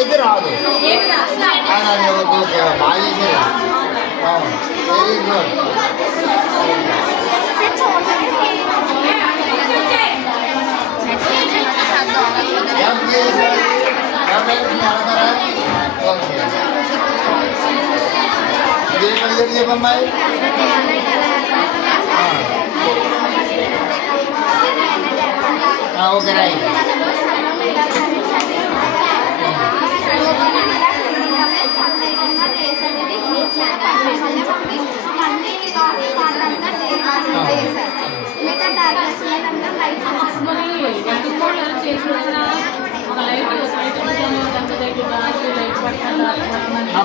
అయితే రాదు. ఓకే బాగా చేశారు. Very good. చెప్పమ్మాయి ఓకే రైట్.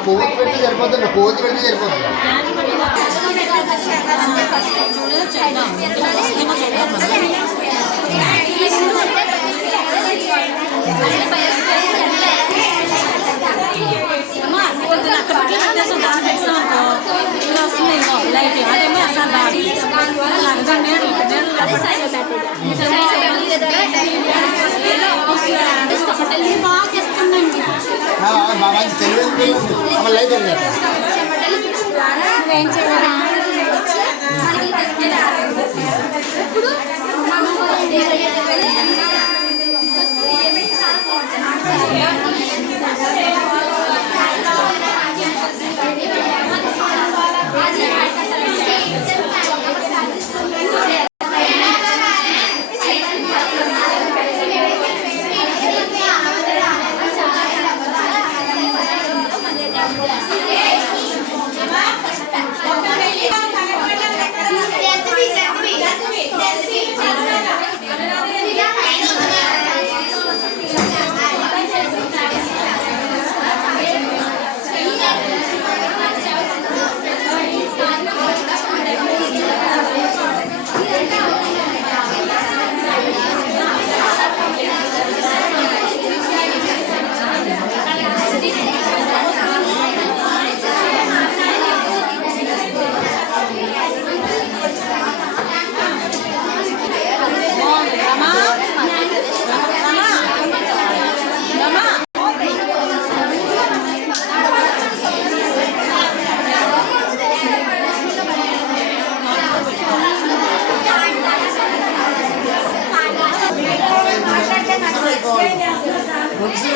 పోతి పెడితే సరిపోతుంది. పోతి పెడితే సరిపోతుంది.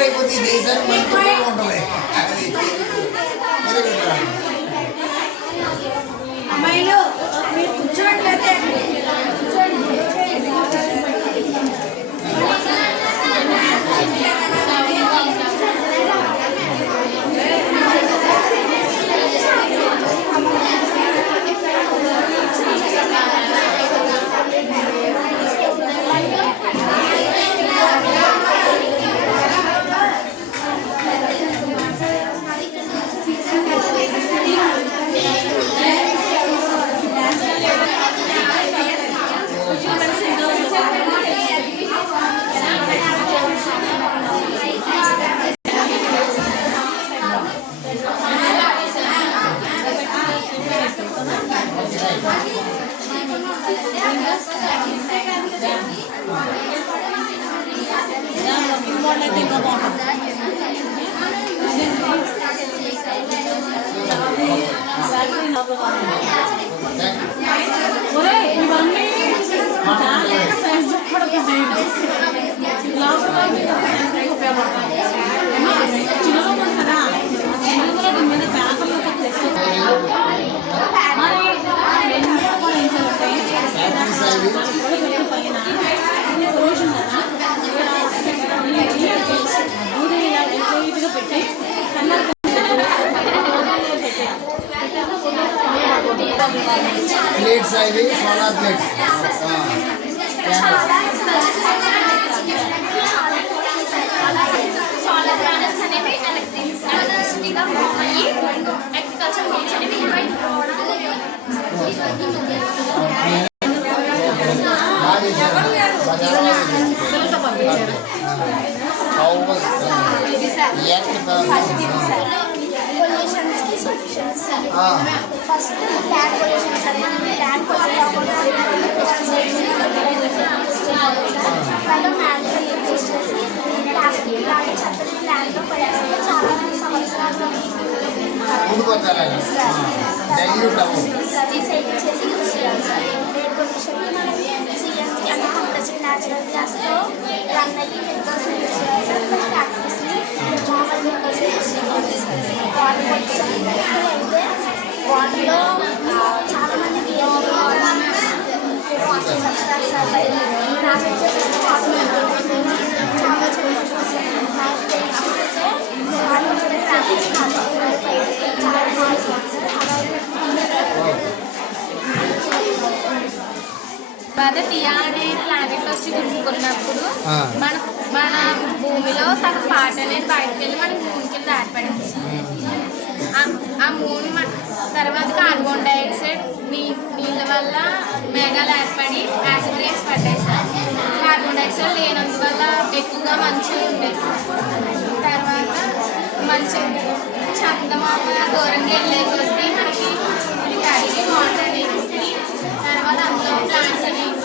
అయిపోతే దేశానికి మంచి ఉంటుంది. అమ్మాయిలు మీరు కూర్చోట్లయితే plates I solar plates first land pollution land pollution మీరు టవర్ రీసైకిల్ చేసి యూజ్ చేయాలి సార్. ఎయిర్ పొల్యూషన్ మనం సీఎంకి అంటే కంపల్సరీ న్యాచురల్ గ్యాస్తో రన్ అయ్యి వెహికల్స్ యూజ్ చేయాలి సార్. ప్లస్ ఫ్యాక్టరీస్ని నార్మల్ వెహికల్స్ యూజ్ చేయాలి సార్. వాటర్ పొల్యూషన్ అయితే వాటర్లో చాలా మందికి వాటర్ సబ్స్టాన్స్ నాశనం చేసేస్తే వాటర్ చాలా టియా అనే ప్లానెట్ వచ్చి గుర్తుకున్నప్పుడు మన మన భూమిలో సగం పార్ట్ అనేది బయటకు వెళ్ళి మన మూన్ కింద ఏర్పడింది. ఆ మూన్ తర్వాత కార్బన్ డైఆక్సైడ్ నీళ్ళ వల్ల మేఘాలు ఏర్పడి యాసిడ్ రేస్ పడ్డాయి సార్. కార్బన్ డైఆక్సైడ్ లేనందువల్ల ఎక్కువగా మంచు ఉండేది. తర్వాత మంచు చందమామ దూరంగా వెళ్ళే కొద్దీ మనకి ఇది కడిగి వాటర్ అనేది తర్వాత అందులో ప్లాంట్స్ అనేవి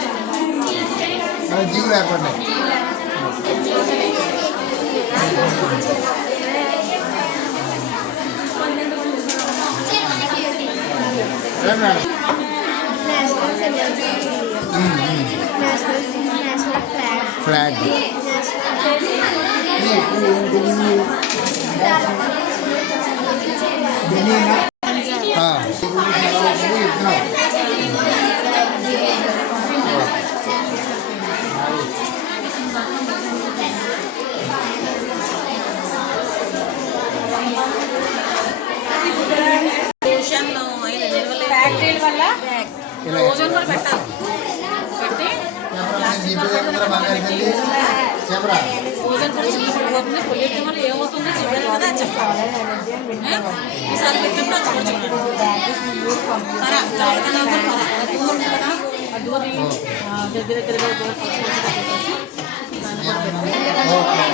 జీవులు ఏర్పడినాయి. ఫ్లాగ్ ఫ్యాక్టరీల వల్ల ఓజోన్ కూడా పెట్టాలి. పెట్టి ఓజోన్ కూడా చిన్నపడిపోతుంది. పొల్యూషన్ వల్ల ఏమవుతుందో చెప్పారు కదా, చెప్పాలి. ఈసారి పెట్టినప్పుడు అడ్డూరి దగ్గర దగ్గరగా ఓకే